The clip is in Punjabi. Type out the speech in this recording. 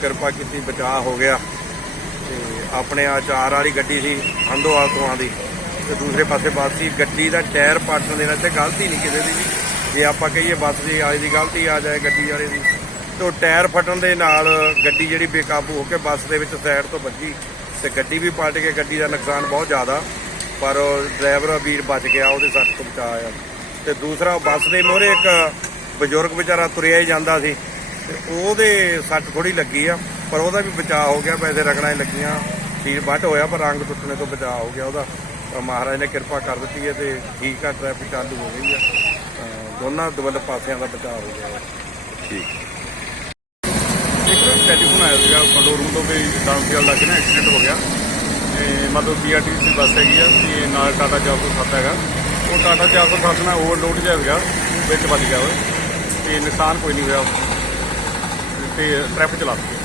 ਕਿਰਪਾ ਕੀਤੀ, ਬਚਾਅ ਹੋ ਗਿਆ। ਤੇ ਆਪਣੇ ਆ ਚਾਰ ਵਾਲੀ ਗੱਡੀ ਸੀ, ਹੰਦੋਵਾਲ ਤੋਂ ਆਂਦੀ ਤੇ ਦੂਸਰੇ ਪਾਸੇ ਬੱਸ ਸੀ। ਗੱਡੀ ਦਾ ਟਾਇਰ ਪਾਟਣ ਦੇ ਨਾਲ ਤੇ ਗਲਤੀ ਨਹੀਂ ਕਿਸੇ ਦੀ ਵੀ। ਜੇ ਆਪਾਂ ਕਹੀਏ ਬੱਸ ਦੀ ਵਾਲੇ ਦੀ ਗਲਤੀ ਆ ਜਾਏ ਗੱਡੀ ਵਾਲੇ ਦੀ, ਤੇ ਉਹ ਟਾਇਰ ਫਟਣ ਦੇ ਨਾਲ ਗੱਡੀ ਜਿਹੜੀ ਬੇਕਾਬੂ ਹੋ ਕੇ ਬੱਸ ਦੇ ਵਿੱਚ ਸਾਈਡ ਤੋਂ ਵੱਜੀ। ਤੇ ਗੱਡੀ ਵੀ ਪਲਟ ਕੇ ਗੱਡੀ ਦਾ ਨੁਕਸਾਨ ਬਹੁਤ ਜ਼ਿਆਦਾ। ਪਰ ਡਰਾਈਵਰ ਵੀਰ ਬਚ ਗਿਆ, ਉਹਦੇ ਸੱਟ ਤੋਂ ਬਚਾ ਆਇਆ। ਤੇ ਦੂਸਰਾ, ਬੱਸ ਦੇ ਮੋਹਰੇ ਇੱਕ ਬਜ਼ੁਰਗ ਵਿਚਾਰਾ ਤੁਰਿਆ ਹੀ ਜਾਂਦਾ ਸੀ। ਤੇ ਉਹਦੇ ਸੱਟ ਥੋੜੀ ਲੱਗੀ ਆ ਪਰ ਉਹਦਾ ਵੀ ਬਚਾਅ ਹੋ ਗਿਆ ਵੈਸੇ ਰਗੜਾਂ ਹੀ ਲੱਗੀਆਂ। ਸੀਰ ਵੱਟ ਹੋਇਆ ਪਰ ਰੰਗ ਟੁੱਟਣੇ ਤੋਂ ਬਚਾਅ ਹੋ ਗਿਆ ਉਹਦਾ। ਮਹਾਰਾਜ ਨੇ ਕਿਰਪਾ ਕਰ ਦਿੱਤੀ ਹੈ ਤੇ ਠੀਕ ਆ ਟ੍ਰੈਫਿਕ ਚਾਲੂ ਹੋ ਗਈ ਆ। ਦੋਨਾਂ ਦਵਲ ਪਾਸਿਆਂ ਦਾ ਬਚਾਅ ਹੋ ਗਿਆ। ਠੀਕ। ਇੱਕ ਟੈਲੀਫੋਨ ਆਇਆ ਸੀਗਾ ਕੰਟਰੋਲ ਰੂਮ ਤੋਂ ਵੀ ਡਾਂਸੀਅਲ ਲੱਗੇ ਨਾ ਐਕਸੀਡੈਂਟ ਹੋ ਗਿਆ। ਤੇ ਮਤਲਬ ਪੀਆਰਟੀਸੀ ਬੱਸ ਹੈਗੀ ਆ ਤੇ ਨਾਲ ਟਾਟਾ 407 ਹੈਗਾ। ਉਹ ਟਾਟਾ 407 ਨਾਲ ਓਵਰਲੋਡ ਜਿਹਾ ਹੈਗਾ ਵਿੱਚ ਵੱਜ ਗਿਆ ਉਹ। ਤੇ ਨੁਕਸਾਨ ਕੋਈ ਨਹੀਂ ਹੋਇਆ। ਤੇ ਟ੍ਰੈਫਿਕ ਚਲਾ ਦਿੱਤੀ।